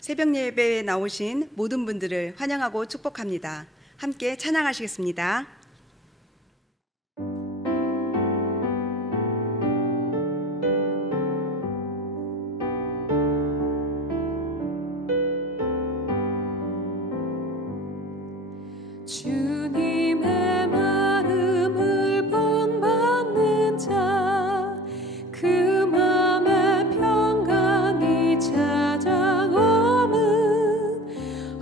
새벽 예배에 나오신 모든 분들을 환영하고 축복합니다. 함께 찬양하시겠습니다. 주님의 마음을 본받는 자, 그 맘에 평강이 찾아오면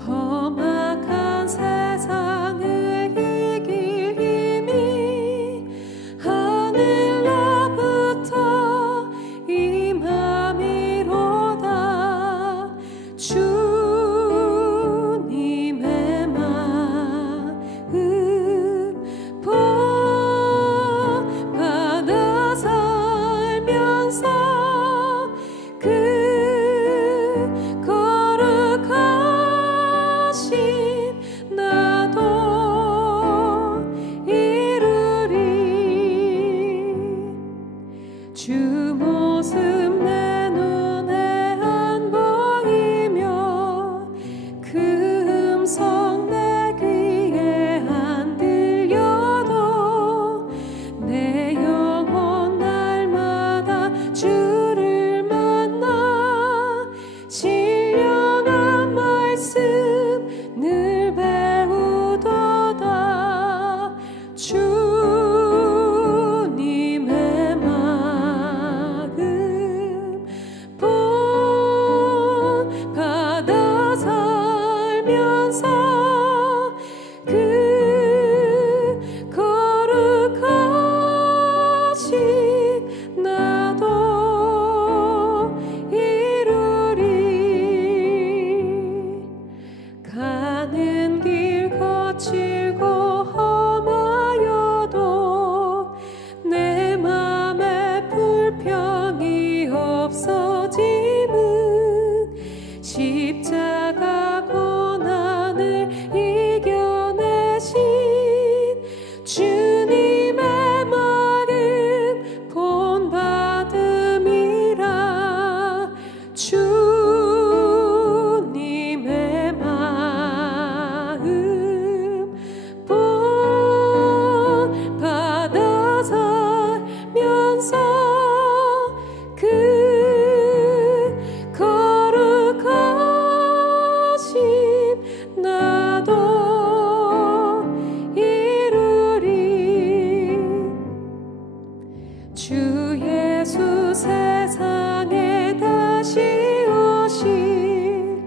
험악한 세상을 이길 힘이 하늘로부터 임함이로다. 주님의 마음 본받아 살면서 그 거룩하신 나도 이루리. 주 모습 내 눈에 안 보이며 그 음성 내 귀에 안 들려도 내 영혼 날마다 주를 만나 신령한 말씀 늘 배우도다. 주님의 마음 본받아 살면서 그 거룩하신 나도 이루리. 가는 길 거칠고 험하여도 내 맘에 불평이 없어짐은 십자가 고난을 이겨내신 주님의 마음 본받음이라. 주님의 마음 본받아 살면서 그 거룩하신 나도 이루리. 주 예수 세상에 다시 오실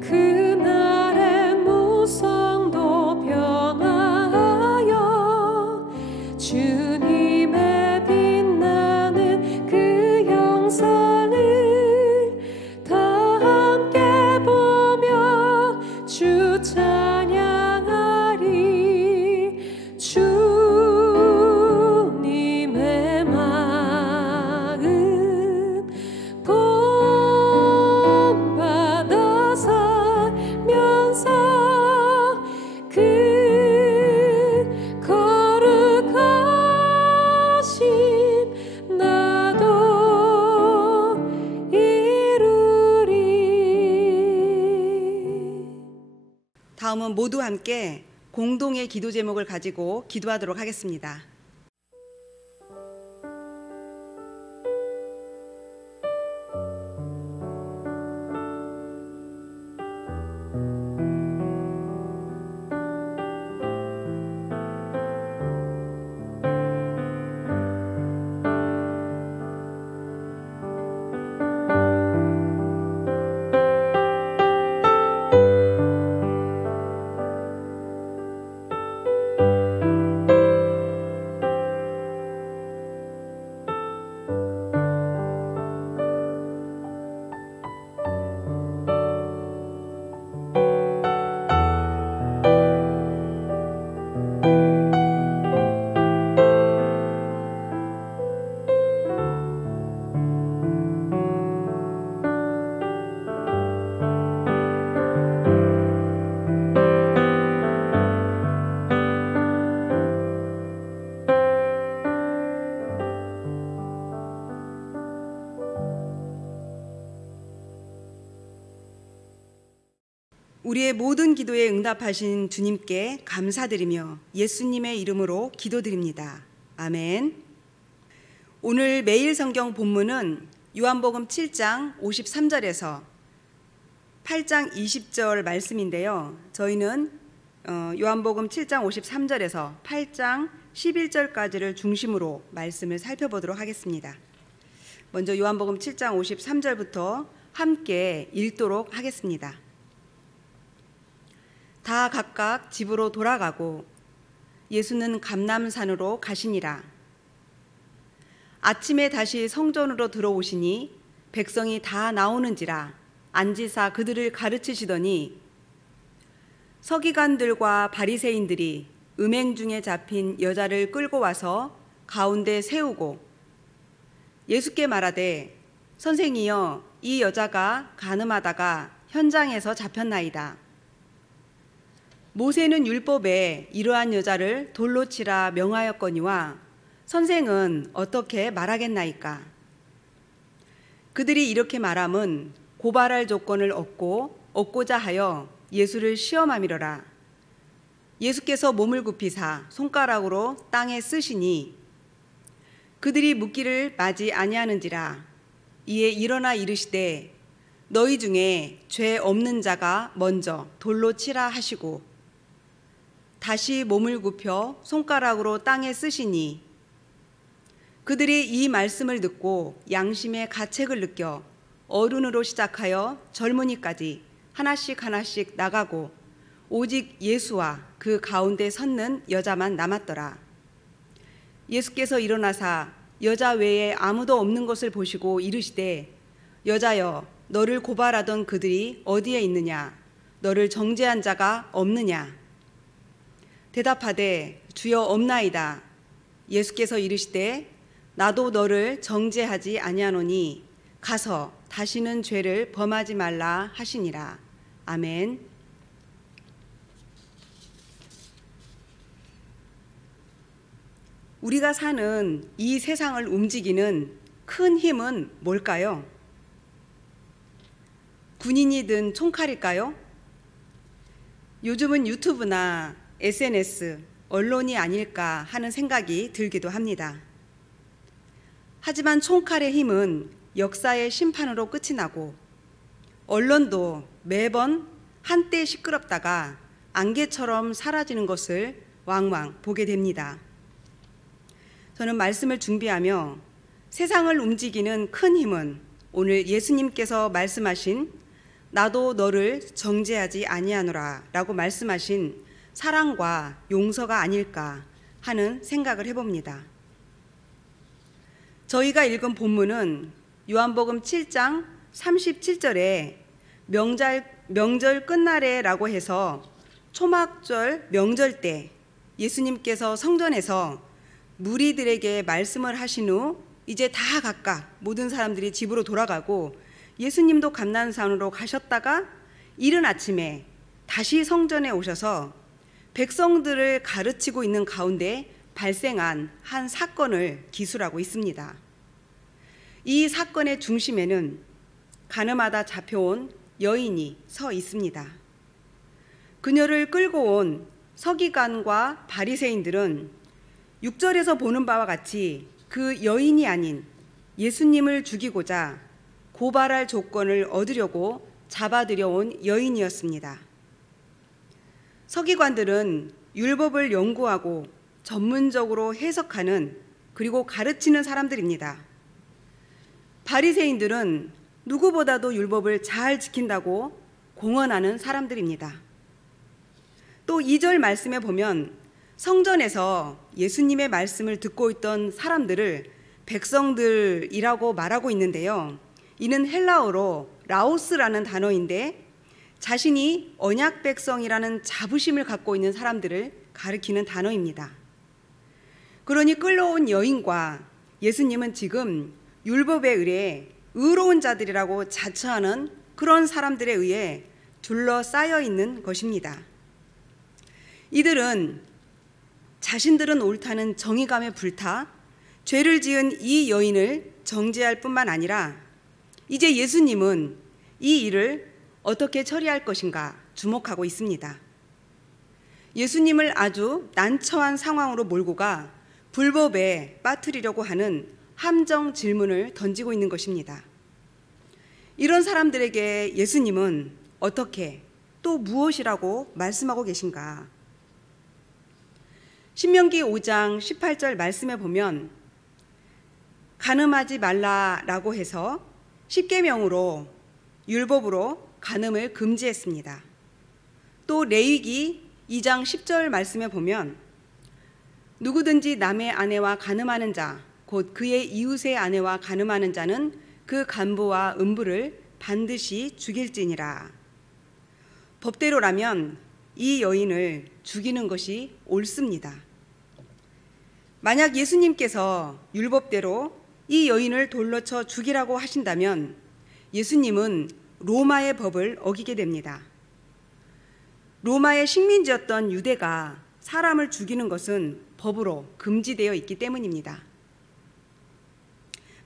그날의 무성도 변화하여 주님의 빛나는 그 영상을 다 함께 보며 주 찬양하리. 주님의 마음 본받아 살면서 그 거룩하신 나도 이루리. 다음은 모두 함께 공동의 기도 제목을 가지고 기도하도록 하겠습니다. 우리의 모든 기도에 응답하신 주님께 감사드리며 예수님의 이름으로 기도드립니다. 아멘. 오늘 매일 성경 본문은 요한복음 7장 53절에서 8장 20절 말씀인데요. 저희는 요한복음 7장 53절에서 8장 11절까지를 중심으로 말씀을 살펴보도록 하겠습니다. 먼저 요한복음 7장 53절부터 함께 읽도록 하겠습니다. 다 각각 집으로 돌아가고 예수는 감람산으로 가시니라. 아침에 다시 성전으로 들어오시니 백성이 다 나오는지라 앉으사 그들을 가르치시더니 서기관들과 바리새인들이 음행 중에 잡힌 여자를 끌고 와서 가운데 세우고 예수께 말하되 선생이여 이 여자가 간음하다가 현장에서 잡혔나이다. 모세는 율법에 이러한 여자를 돌로 치라 명하였거니와 선생은 어떻게 말하겠나이까? 그들이 이렇게 말함은 고발할 조건을 얻고자 하여 예수를 시험함이로라. 예수께서 몸을 굽히사 손가락으로 땅에 쓰시니 그들이 묻기를 마지 아니하는지라. 이에 일어나 이르시되 너희 중에 죄 없는 자가 먼저 돌로 치라 하시고 다시 몸을 굽혀 손가락으로 땅에 쓰시니 그들이 이 말씀을 듣고 양심의 가책을 느껴 어른으로 시작하여 젊은이까지 하나씩 하나씩 나가고 오직 예수와 그 가운데 섰는 여자만 남았더라. 예수께서 일어나사 여자 외에 아무도 없는 것을 보시고 이르시되 여자여 너를 고발하던 그들이 어디에 있느냐? 너를 정죄한 자가 없느냐? 대답하되 주여 없나이다. 예수께서 이르시되 나도 너를 정죄하지 아니하노니 가서 다시는 죄를 범하지 말라 하시니라. 아멘. 우리가 사는 이 세상을 움직이는 큰 힘은 뭘까요? 군인이 든 총칼일까요? 요즘은 유튜브나 SNS, 언론이 아닐까 하는 생각이 들기도 합니다. 하지만 총칼의 힘은 역사의 심판으로 끝이 나고 언론도 매번 한때 시끄럽다가 안개처럼 사라지는 것을 왕왕 보게 됩니다. 저는 말씀을 준비하며 세상을 움직이는 큰 힘은 오늘 예수님께서 말씀하신 나도 너를 정죄하지 아니하노라 라고 말씀하신 사랑과 용서가 아닐까 하는 생각을 해봅니다. 저희가 읽은 본문은 요한복음 7장 37절에 명절 끝날에라고 해서 초막절 명절 때 예수님께서 성전에서 무리들에게 말씀을 하신 후 이제 다 각각 모든 사람들이 집으로 돌아가고 예수님도 감람산으로 가셨다가 이른 아침에 다시 성전에 오셔서 백성들을 가르치고 있는 가운데 발생한 한 사건을 기술하고 있습니다. 이 사건의 중심에는 간음하다 잡혀온 여인이 서 있습니다. 그녀를 끌고 온 서기관과 바리새인들은 6절에서 보는 바와 같이 그 여인이 아닌 예수님을 죽이고자 고발할 조건을 얻으려고 잡아들여온 여인이었습니다. 서기관들은 율법을 연구하고 전문적으로 해석하는 그리고 가르치는 사람들입니다. 바리새인들은 누구보다도 율법을 잘 지킨다고 공언하는 사람들입니다. 또 2절 말씀에 보면 성전에서 예수님의 말씀을 듣고 있던 사람들을 백성들이라고 말하고 있는데요. 이는 헬라어로 라오스라는 단어인데 자신이 언약 백성이라는 자부심을 갖고 있는 사람들을 가리키는 단어입니다. 그러니 끌려온 여인과 예수님은 지금 율법에 의해 의로운 자들이라고 자처하는 그런 사람들에 의해 둘러싸여 있는 것입니다. 이들은 자신들은 옳다는 정의감에 불타 죄를 지은 이 여인을 정죄할 뿐만 아니라 이제 예수님은 이 일을 어떻게 처리할 것인가 주목하고 있습니다. 예수님을 아주 난처한 상황으로 몰고 가 불법에 빠뜨리려고 하는 함정 질문을 던지고 있는 것입니다. 이런 사람들에게 예수님은 어떻게 또 무엇이라고 말씀하고 계신가? 신명기 5장 18절 말씀에 보면 간음하지 말라라고 해서 십계명으로 율법으로 간음을 금지했습니다. 또 레위기 2장 10절 말씀에 보면 누구든지 남의 아내와 간음하는 자, 곧 그의 이웃의 아내와 간음하는 자는 그 간부와 음부를 반드시 죽일지니라. 법대로라면 이 여인을 죽이는 것이 옳습니다. 만약 예수님께서 율법대로 이 여인을 돌로 쳐 죽이라고 하신다면 예수님은 로마의 법을 어기게 됩니다. 로마의 식민지였던 유대가 사람을 죽이는 것은 법으로 금지되어 있기 때문입니다.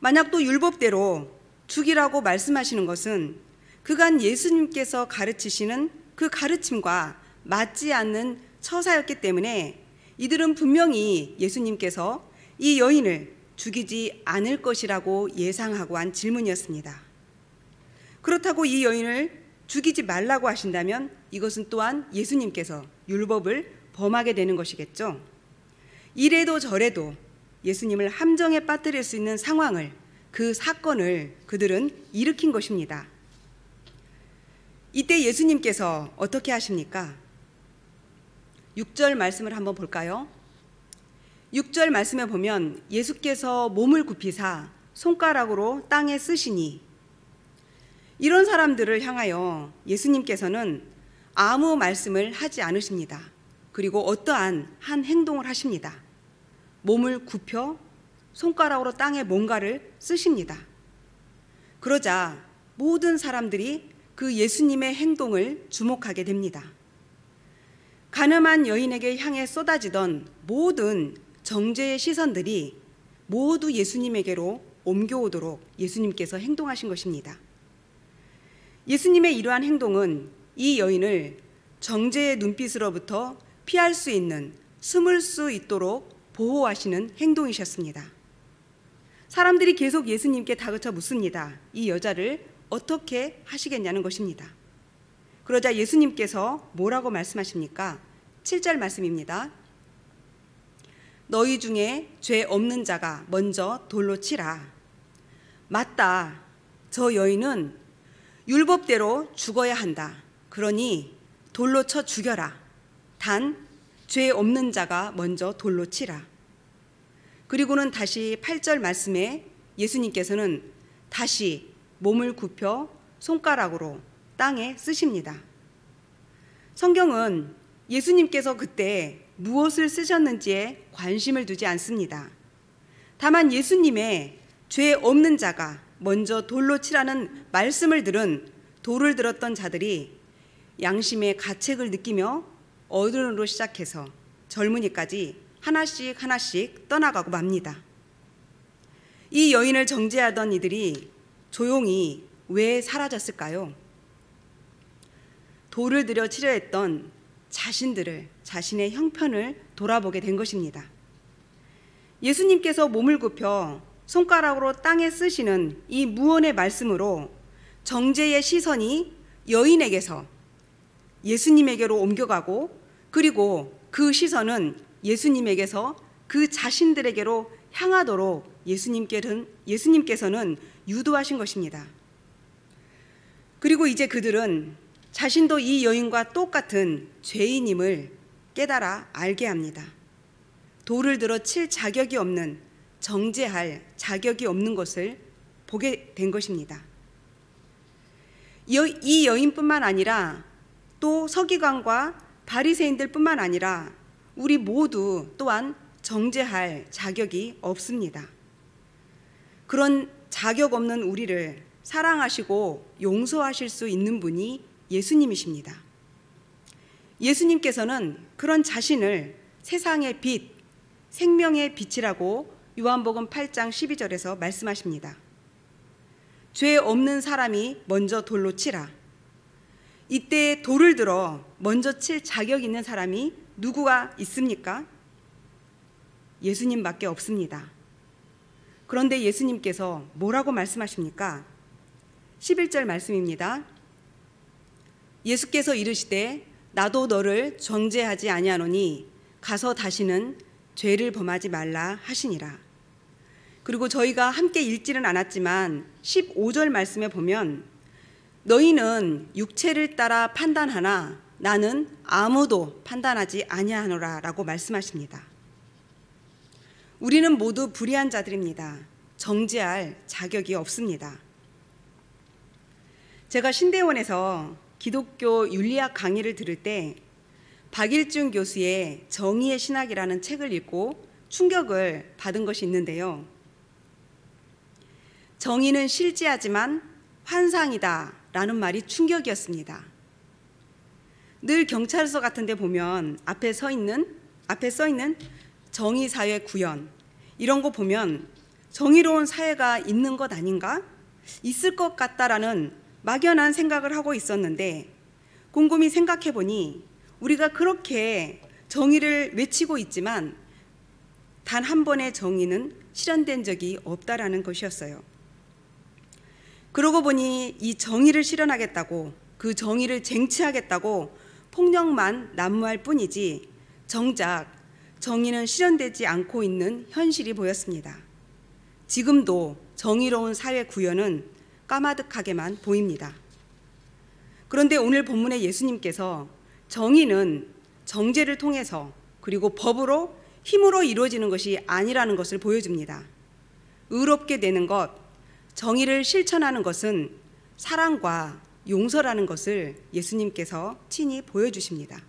만약 또 율법대로 죽이라고 말씀하시는 것은 그간 예수님께서 가르치시는 그 가르침과 맞지 않는 처사였기 때문에 이들은 분명히 예수님께서 이 여인을 죽이지 않을 것이라고 예상하고 한 질문이었습니다. 그렇다고 이 여인을 죽이지 말라고 하신다면 이것은 또한 예수님께서 율법을 범하게 되는 것이겠죠. 이래도 저래도 예수님을 함정에 빠뜨릴 수 있는 상황을, 그 사건을 그들은 일으킨 것입니다. 이때 예수님께서 어떻게 하십니까? 6절 말씀을 한번 볼까요? 6절 말씀에 보면 예수께서 몸을 굽히사 손가락으로 땅에 쓰시니, 이런 사람들을 향하여 예수님께서는 아무 말씀을 하지 않으십니다. 그리고 어떠한 한 행동을 하십니다. 몸을 굽혀 손가락으로 땅에 뭔가를 쓰십니다. 그러자 모든 사람들이 그 예수님의 행동을 주목하게 됩니다. 가늠한 여인에게 향해 쏟아지던 모든 정죄의 시선들이 모두 예수님에게로 옮겨오도록 예수님께서 행동하신 것입니다. 예수님의 이러한 행동은 이 여인을 정죄의 눈빛으로부터 피할 수 있는, 숨을 수 있도록 보호하시는 행동이셨습니다. 사람들이 계속 예수님께 다그쳐 묻습니다. 이 여자를 어떻게 하시겠냐는 것입니다. 그러자 예수님께서 뭐라고 말씀하십니까? 7절 말씀입니다. 너희 중에 죄 없는 자가 먼저 돌로 치라. 맞다. 저 여인은 율법대로 죽어야 한다. 그러니 돌로 쳐 죽여라. 단 죄 없는 자가 먼저 돌로 치라. 그리고는 다시 8절 말씀에 예수님께서는 다시 몸을 굽혀 손가락으로 땅에 쓰십니다. 성경은 예수님께서 그때 무엇을 쓰셨는지에 관심을 두지 않습니다. 다만 예수님의 죄 없는 자가 먼저 돌로 치라는 말씀을 들은 돌을 들었던 자들이 양심의 가책을 느끼며 어른으로 시작해서 젊은이까지 하나씩 하나씩 떠나가고 맙니다. 이 여인을 정죄하던 이들이 조용히 왜 사라졌을까요? 돌을 들여 치려 했던 자신의 형편을 돌아보게 된 것입니다. 예수님께서 몸을 굽혀 손가락으로 땅에 쓰시는 이 무언의 말씀으로 정죄의 시선이 여인에게서 예수님에게로 옮겨가고, 그리고 그 시선은 예수님에게서 그 자신들에게로 향하도록 예수님께서는 유도하신 것입니다. 그리고 이제 그들은 자신도 이 여인과 똑같은 죄인임을 깨달아 알게 합니다. 돌을 들어 칠 자격이 없는, 정죄할 자격이 없는 것을 보게 된 것입니다. 이 여인뿐만 아니라 또 서기관과 바리새인들뿐만 아니라 우리 모두 또한 정죄할 자격이 없습니다. 그런 자격 없는 우리를 사랑하시고 용서하실 수 있는 분이 예수님이십니다. 예수님께서는 그런 자신을 세상의 빛, 생명의 빛이라고 요한복음 8장 12절에서 말씀하십니다. 죄 없는 사람이 먼저 돌로 치라. 이때 돌을 들어 먼저 칠 자격 있는 사람이 누구가 있습니까? 예수님밖에 없습니다. 그런데 예수님께서 뭐라고 말씀하십니까? 11절 말씀입니다. 예수께서 이르시되 나도 너를 정죄하지 아니하노니 가서 다시는 죄를 범하지 말라 하시니라. 그리고 저희가 함께 읽지는 않았지만 15절 말씀에 보면 너희는 육체를 따라 판단하나 나는 아무도 판단하지 아니하노라 라고 말씀하십니다. 우리는 모두 불의한 자들입니다. 정죄할 자격이 없습니다. 제가 신대원에서 기독교 윤리학 강의를 들을 때 박일준 교수의 정의의 신학이라는 책을 읽고 충격을 받은 것이 있는데요. 정의는 실제하지만 환상이다 라는 말이 충격이었습니다. 늘 경찰서 같은 데 보면 앞에 써 있는 정의사회 구현 이런 거 보면 정의로운 사회가 있는 것 아닌가? 있을 것 같다라는 막연한 생각을 하고 있었는데 곰곰이 생각해 보니 우리가 그렇게 정의를 외치고 있지만 단 한 번의 정의는 실현된 적이 없다라는 것이었어요. 그러고 보니 이 정의를 실현하겠다고 그 정의를 쟁취하겠다고 폭력만 난무할 뿐이지 정작 정의는 실현되지 않고 있는 현실이 보였습니다. 지금도 정의로운 사회 구현은 까마득하게만 보입니다. 그런데 오늘 본문의 예수님께서 정의는 정죄를 통해서 그리고 법으로 힘으로 이루어지는 것이 아니라는 것을 보여줍니다. 의롭게 되는 것, 정의를 실천하는 것은 사랑과 용서라는 것을 예수님께서 친히 보여주십니다.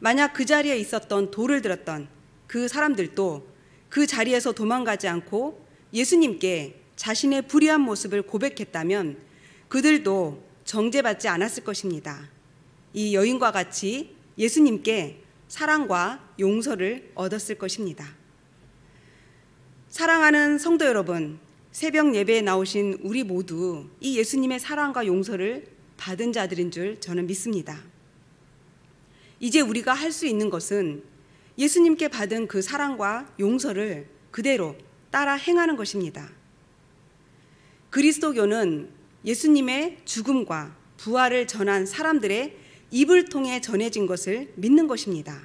만약 그 자리에 있었던 돌을 들었던 그 사람들도 그 자리에서 도망가지 않고 예수님께 자신의 불의한 모습을 고백했다면 그들도 정죄받지 않았을 것입니다. 이 여인과 같이 예수님께 사랑과 용서를 얻었을 것입니다. 사랑하는 성도 여러분, 새벽 예배에 나오신 우리 모두 이 예수님의 사랑과 용서를 받은 자들인 줄 저는 믿습니다. 이제 우리가 할 수 있는 것은 예수님께 받은 그 사랑과 용서를 그대로 따라 행하는 것입니다. 그리스도교는 예수님의 죽음과 부활을 전한 사람들의 입을 통해 전해진 것을 믿는 것입니다.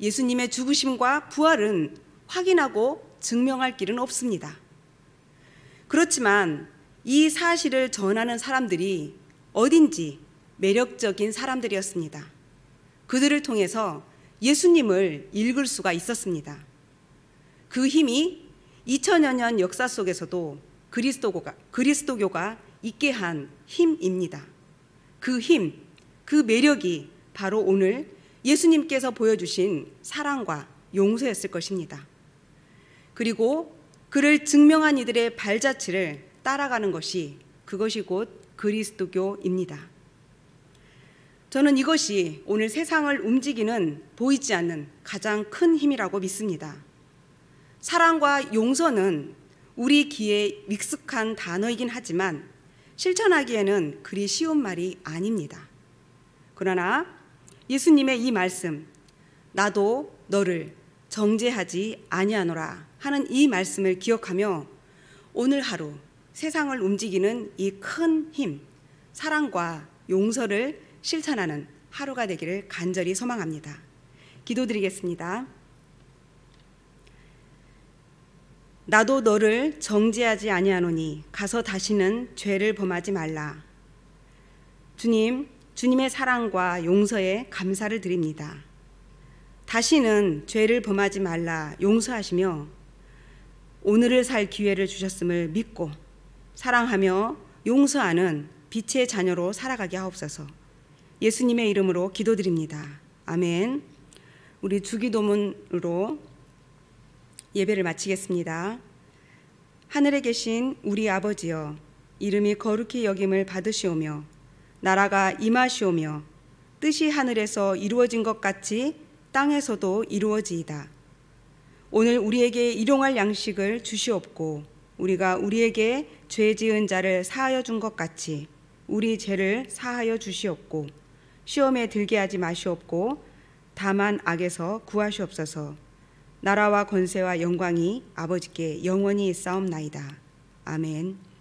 예수님의 죽으심과 부활은 확인하고 증명할 길은 없습니다. 그렇지만 이 사실을 전하는 사람들이 어딘지 매력적인 사람들이었습니다. 그들을 통해서 예수님을 읽을 수가 있었습니다. 그 힘이 2000여 년 역사 속에서도 그리스도교가 있게 한 힘입니다. 그 힘, 그 매력이 바로 오늘 예수님께서 보여주신 사랑과 용서였을 것입니다. 그리고 그를 증명한 이들의 발자취를 따라가는 것이 그것이 곧 그리스도교입니다. 저는 이것이 오늘 세상을 움직이는 보이지 않는 가장 큰 힘이라고 믿습니다. 사랑과 용서는 우리 귀에 익숙한 단어이긴 하지만 실천하기에는 그리 쉬운 말이 아닙니다. 그러나 예수님의 이 말씀, 나도 너를 정죄하지 아니하노라 하는 이 말씀을 기억하며 오늘 하루 세상을 움직이는 이 큰 힘, 사랑과 용서를 실천하는 하루가 되기를 간절히 소망합니다. 기도드리겠습니다. 나도 너를 정죄하지 아니하노니 가서 다시는 죄를 범하지 말라. 주님, 주님의 사랑과 용서에 감사를 드립니다. 다시는 죄를 범하지 말라 용서하시며 오늘을 살 기회를 주셨음을 믿고 사랑하며 용서하는 빛의 자녀로 살아가게 하옵소서. 예수님의 이름으로 기도드립니다. 아멘. 우리 주기도문으로 예배를 마치겠습니다. 하늘에 계신 우리 아버지여, 이름이 거룩히 여김을 받으시오며 나라가 임하시오며 뜻이 하늘에서 이루어진 것 같이 땅에서도 이루어지이다. 오늘 우리에게 일용할 양식을 주시옵고 우리가 우리에게 죄 지은 자를 사하여 준 것 같이 우리 죄를 사하여 주시옵고 시험에 들게 하지 마시옵고 다만 악에서 구하시옵소서. 나라와 권세와 영광이 아버지께 영원히 있사옵나이다. 아멘.